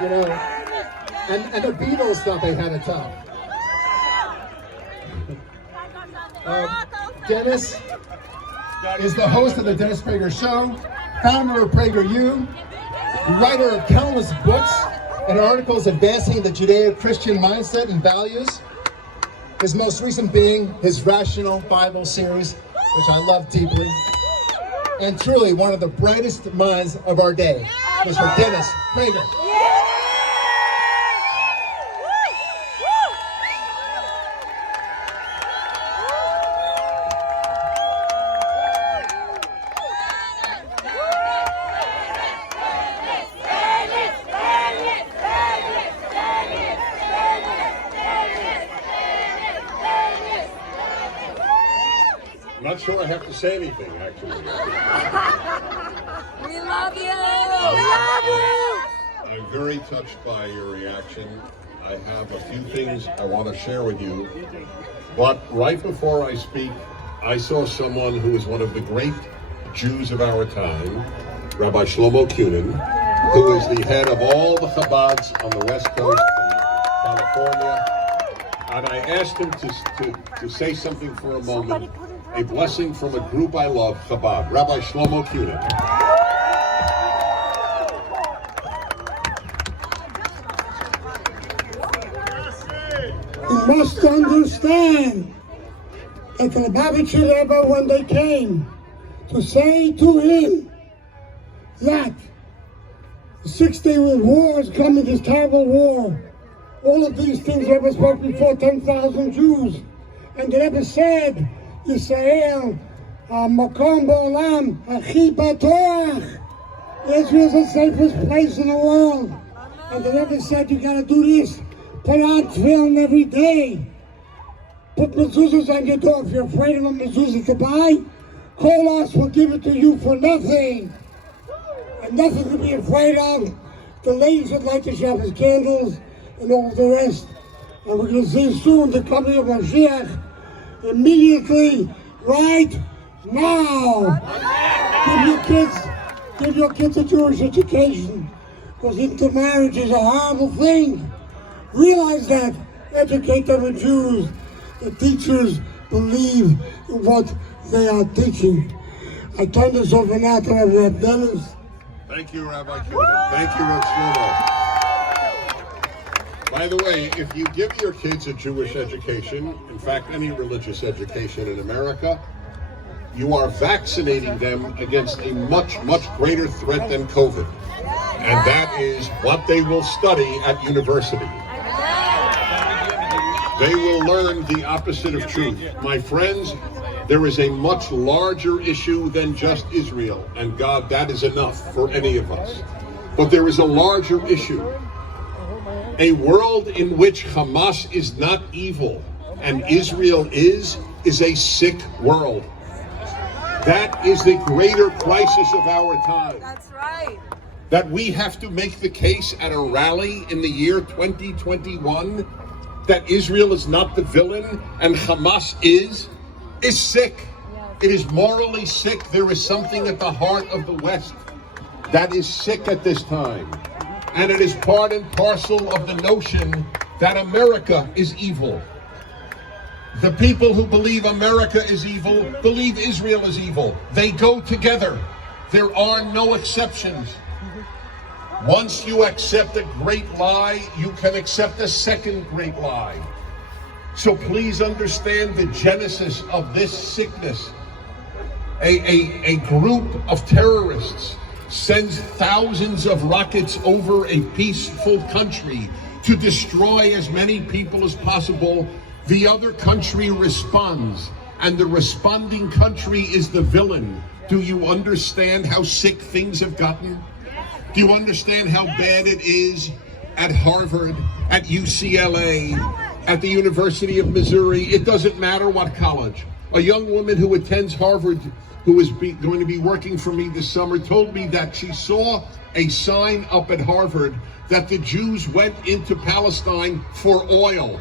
You know, and the Beatles thought they had it tough. Dennis is the host of the Dennis Prager Show, founder of PragerU, writer of countless books and articles advancing the Judeo-Christian mindset and values. His most recent being his Rational Bible series, which I love deeply. And truly one of the brightest minds of our day, Mr. Dennis Prager. I'm not sure I have to say anything, actually. We love you! We love you! I'm very touched by your reaction. I have a few things I want to share with you. But right before I speak, I saw someone who is one of the great Jews of our time, Rabbi Shlomo Kunin, who is the head of all the Chabads on the West Coast of California. And I asked him to say something for a moment. A blessing from a group I love, Chabad. Rabbi Shlomo Kunin. You must understand that the Lubavitcher Rebbe, when they came to say to him that the 6-day war is coming, this terrible war, all of these things Rebbe spoke before 10,000 Jews, and the Rebbe said, Yisrael, Makom Ba'olam, Achi Batoach. Israel is the safest place in the world. And the Rebbe said, you gotta do this. Put on tefillin every day. Put mezuzahs on your door. If you're afraid of a mezuzah to buy, call us, we'll give it to you for nothing. And nothing to be afraid of. The ladies would like to Shabbos candles and all the rest. And we're gonna see soon the coming of Mashiach. Immediately, right now. Give your kids a Jewish education, because intermarriage is a horrible thing. Realize that. Educate them in Jews. The teachers believe in what they are teaching. I turn this over now to Rabbi Dennis. Thank you, Rabbi Kunin. Thank you, Rabbi Shlomo. By the way, if you give your kids a Jewish education, in fact, any religious education in America, you are vaccinating them against a much, much greater threat than COVID. And that is what they will study at university. They will learn the opposite of truth. My friends, there is a much larger issue than just Israel. And God, that is enough for any of us. But there is a larger issue. A world in which Hamas is not evil and Israel is a sick world. That is the greater crisis of our time. That's right. That we have to make the case at a rally in the year 2021 that Israel is not the villain and Hamas is sick. It is morally sick. There is something at the heart of the West that is sick at this time. And it is part and parcel of the notion that America is evil. The people who believe America is evil believe Israel is evil. They go together. There are no exceptions. Once you accept a great lie, you can accept a second great lie. So please understand the genesis of this sickness. A group of terrorists sends thousands of rockets over a peaceful country to destroy as many people as possible. The other country responds, and the responding country is the villain. Do you understand how sick things have gotten? Do you understand how bad it is at Harvard, at UCLA, at the University of Missouri? It doesn't matter what college. A young woman who attends Harvard, who is going to be working for me this summer, told me that she saw a sign up at Harvard that the Jews went into Palestine for oil.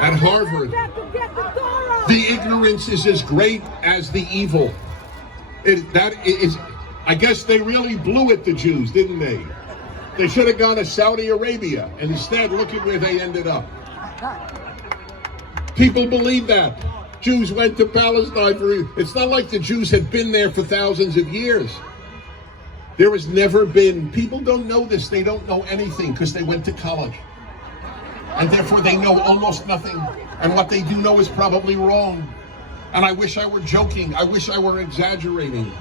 At Harvard, the ignorance is as great as the evil. I guess they really blew it, the Jews, didn't they? They should have gone to Saudi Arabia. And instead, look at where they ended up. People believe that. Jews went to Palestine it's not like the Jews had been there for thousands of years. There has never been, people don't know this, they don't know anything because they went to college. And therefore they know almost nothing. And what they do know is probably wrong. And I wish I were joking, I wish I were exaggerating.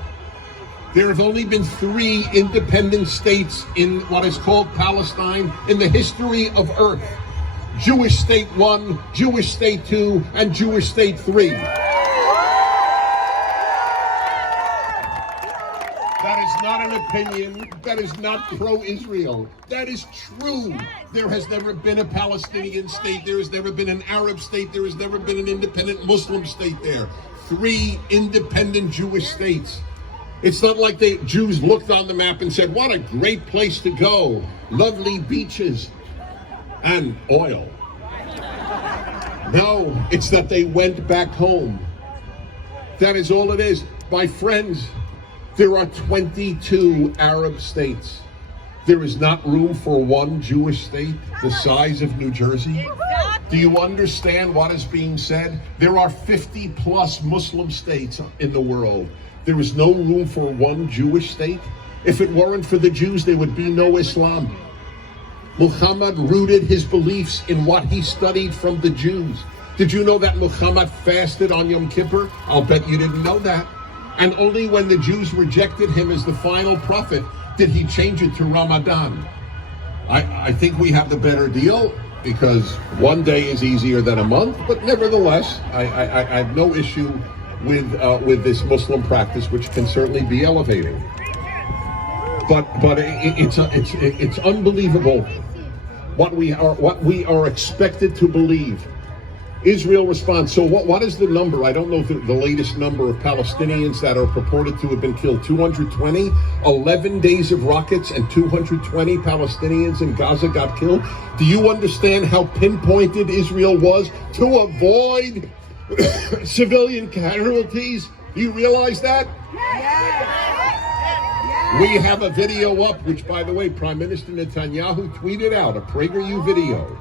There have only been 3 independent states in what is called Palestine in the history of Earth. Jewish state 1, Jewish state 2, and Jewish state 3. That is not an opinion. That is not pro-Israel. That is true. There has never been a Palestinian state. There has never been an Arab state. There has never been an independent Muslim state there. 3 independent Jewish states. It's not like the Jews looked on the map and said, what a great place to go. Lovely beaches and oil. No, it's that they went back home. That is all it is. My friends, there are 22 Arab states. There is not room for 1 Jewish state the size of New Jersey. Do you understand what is being said? There are 50 plus Muslim states in the world. There is no room for 1 Jewish state. If it weren't for the Jews, there would be no Islam. Muhammad rooted his beliefs in what he studied from the Jews. Did you know that Muhammad fasted on Yom Kippur? I'll bet you didn't know that. And only when the Jews rejected him as the final prophet did he change it to Ramadan. I think we have the better deal because 1 day is easier than a month, but nevertheless, I have no issue with this Muslim practice, which can certainly be elevating. But it's unbelievable what we are expected to believe. Israel responds. So what is the number? I don't know the latest number of Palestinians that are purported to have been killed. 220, 11 days of rockets, and 220 Palestinians in Gaza got killed. Do you understand how pinpointed Israel was to avoid civilian casualties? Do you realize that? We have a video up, which, by the way, Prime Minister Netanyahu tweeted out, a PragerU video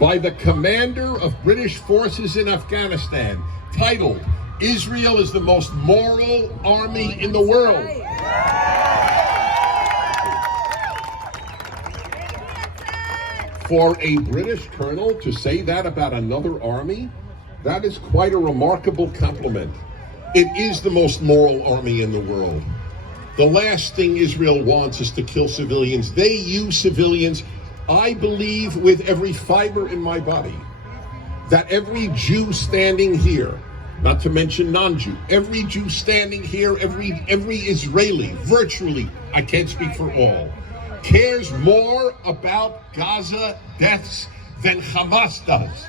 by the commander of British forces in Afghanistan, titled, "Israel is the most moral army in the world." For a British colonel to say that about another army, that is quite a remarkable compliment. It is the most moral army in the world. The last thing Israel wants is to kill civilians. They use civilians. I believe with every fiber in my body that every Jew standing here, not to mention non-Jew, every Jew standing here, every Israeli, virtually, I can't speak for all, cares more about Gaza deaths than Hamas does.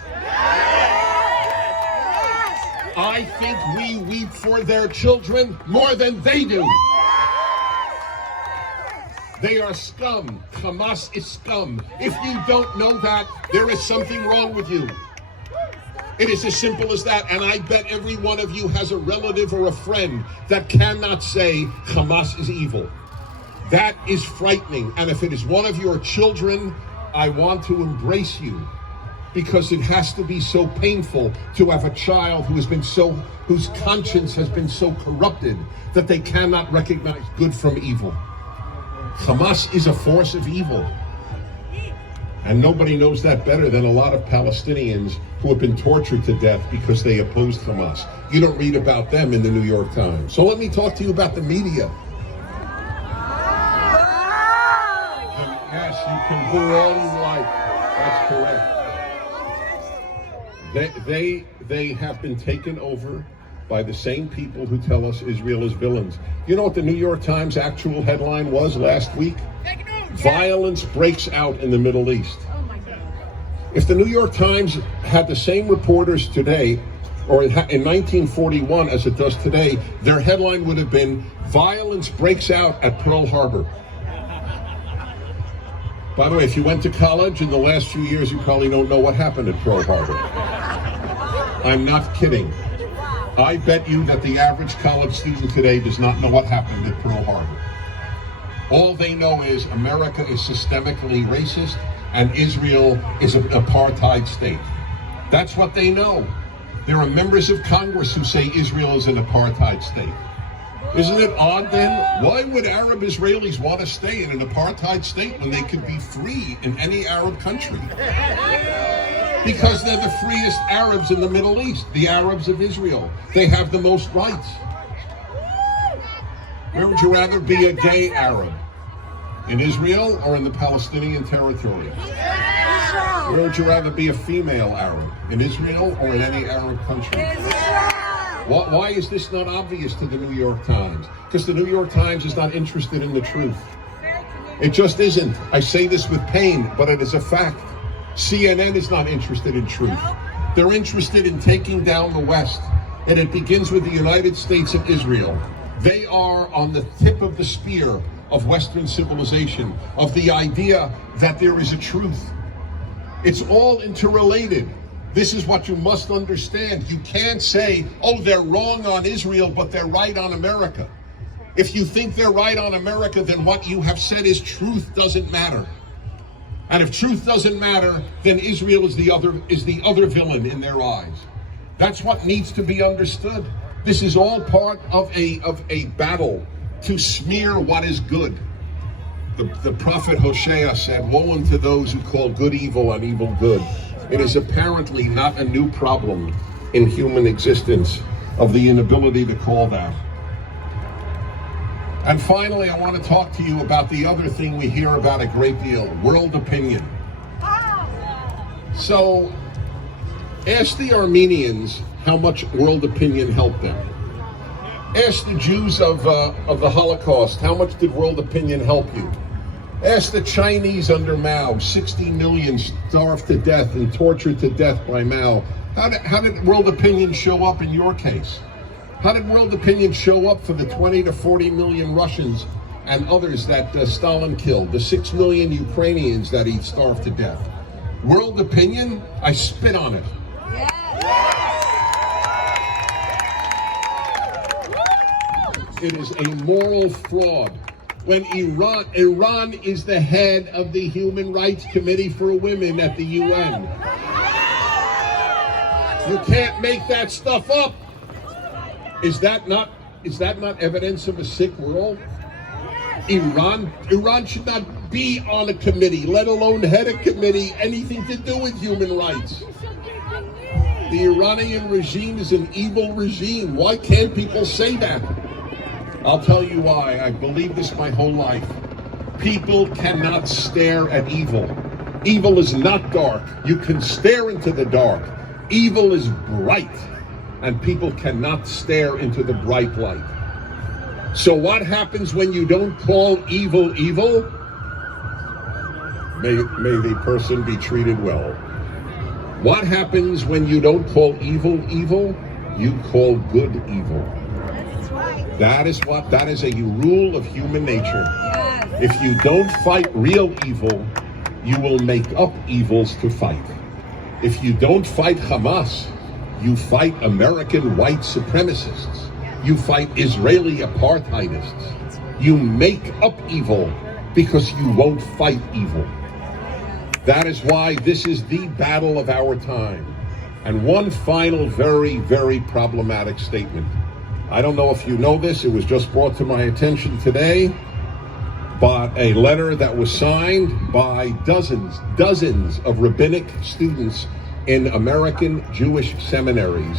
I think we weep for their children more than they do. They are scum. Hamas is scum. If you don't know that, there is something wrong with you. It is as simple as that. And I bet every one of you has a relative or a friend that cannot say Hamas is evil. That is frightening. And if it is one of your children, I want to embrace you, because it has to be so painful to have a child whose conscience has been so corrupted that they cannot recognize good from evil. Hamas is a force of evil. And nobody knows that better than a lot of Palestinians who have been tortured to death because they opposed Hamas. You don't read about them in the New York Times. So let me talk to you about the media. Yes, you can boo all you like. That's correct. They have been taken over by the same people who tell us Israel is villains. You know what the New York Times actual headline was last week? Violence breaks out in the Middle East. If the New York Times had the same reporters today, or in 1941 as it does today, their headline would have been, "Violence breaks out at Pearl Harbor." By the way, if you went to college in the last few years, you probably don't know what happened at Pearl Harbor. I'm not kidding. I bet you that the average college student today does not know what happened at Pearl Harbor. All they know is America is systemically racist and Israel is an apartheid state. That's what they know. There are members of Congress who say Israel is an apartheid state. Isn't it odd then? Why would Arab Israelis want to stay in an apartheid state when they could be free in any Arab country? Because they're the freest Arabs in the Middle East, the Arabs of Israel. They have the most rights. Where would you rather be a gay Arab? In Israel or in the Palestinian territory? Where would you rather be a female Arab? In Israel or in any Arab country? Why is this not obvious to the New York Times? Because the New York Times is not interested in the truth. It just isn't. I say this with pain, but it is a fact. CNN is not interested in truth. They're interested in taking down the West, and it begins with the United States and Israel. They are on the tip of the spear of Western civilization, of the idea that there is a truth. It's all interrelated. This is what you must understand. You can't say, oh, they're wrong on Israel, but they're right on America. If you think they're right on America, then what you have said is truth doesn't matter. And if truth doesn't matter, then Israel is the other villain in their eyes. That's what needs to be understood. This is all part of a battle to smear what is good. The prophet Hosea said, woe unto those who call good evil and evil good. It is apparently not a new problem in human existence of the inability to call that. And finally, I want to talk to you about the other thing we hear about a great deal, world opinion. So, ask the Armenians how much world opinion helped them. Ask the Jews of the Holocaust, how much did world opinion help you? Ask the Chinese under Mao, 60 million starved to death and tortured to death by Mao. How did world opinion show up in your case? How did world opinion show up for the 20 to 40 million Russians and others that Stalin killed, the 6 million Ukrainians that he starved to death? World opinion? I spit on it. It is a moral fraud. When Iran is the head of the Human Rights Committee for Women at the UN. You can't make that stuff up. Is that not evidence of a sick world? Iran should not be on a committee, let alone head a committee, anything to do with human rights. The Iranian regime is an evil regime. Why can't people say that? I'll tell you why. I believe this my whole life. People cannot stare at evil. Evil is not dark. You can stare into the dark. Evil is bright, and people cannot stare into the bright light. So what happens when you don't call evil evil? May the person be treated well. What happens when you don't call evil evil? You call good evil. That is a rule of human nature. If you don't fight real evil, you will make up evils to fight. If you don't fight Hamas, you fight American white supremacists. You fight Israeli apartheidists. You make up evil because you won't fight evil. That is why this is the battle of our time. And one final very, very problematic statement. I don't know if you know this, it was just brought to my attention today, but a letter that was signed by dozens of rabbinic students in American Jewish seminaries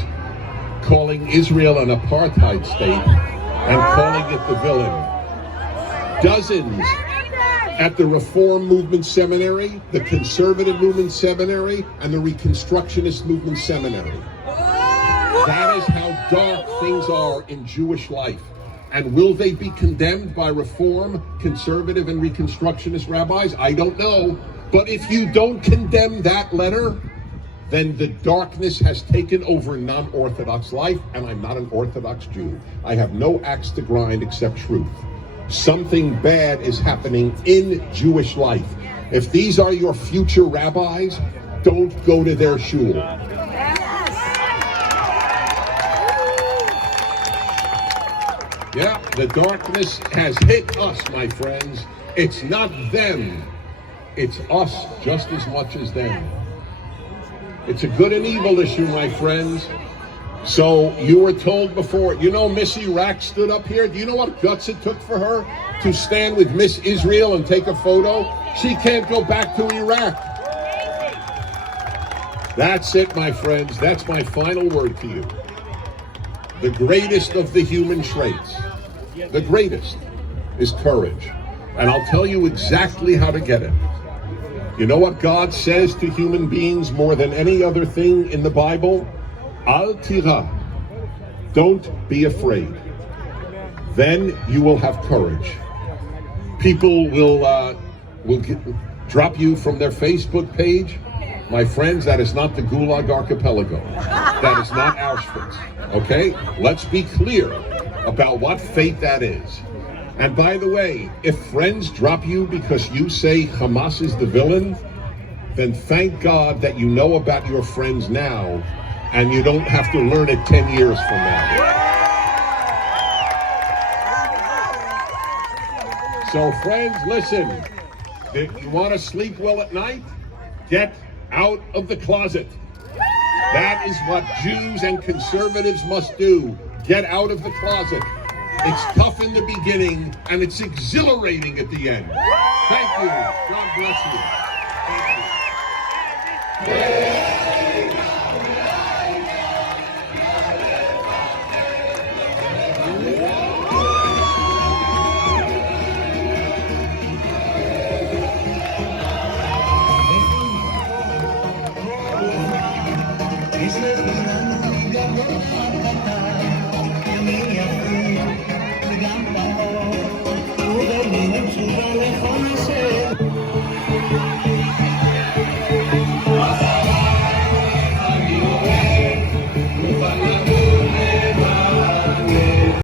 calling Israel an apartheid state and calling it the villain. Dozens at the Reform Movement Seminary, the Conservative Movement Seminary, and the Reconstructionist Movement Seminary. That is how dark things are in Jewish life. And will they be condemned by Reform, Conservative, and Reconstructionist rabbis? I don't know. But if you don't condemn that letter, then the darkness has taken over non-Orthodox life, and I'm not an Orthodox Jew. I have no axe to grind except truth. Something bad is happening in Jewish life. If these are your future rabbis, don't go to their shul. Yeah, the darkness has hit us, my friends. It's not them. It's us just as much as them. It's a good and evil issue, my friends. So you were told before, you know, Miss Iraq stood up here. Do you know what guts it took for her to stand with Miss Israel and take a photo? She can't go back to Iraq. That's it, my friends. That's my final word to you. The greatest of the human traits, the greatest, is courage. And I'll tell you exactly how to get it. You know what God says to human beings more than any other thing in the Bible? Al tira. Don't be afraid. Then you will have courage. People will drop you from their Facebook page. My friends, that is not the Gulag Archipelago. That is not Auschwitz. Okay? Let's be clear about what fate that is. And by the way, if friends drop you because you say Hamas is the villain, then thank God that you know about your friends now and you don't have to learn it 10 years from now. So friends, listen, if you want to sleep well at night, get out of the closet. That is what Jews and conservatives must do. Get out of the closet. It's tough in the beginning, and it's exhilarating at the end. Thank you. God bless you. Thank you.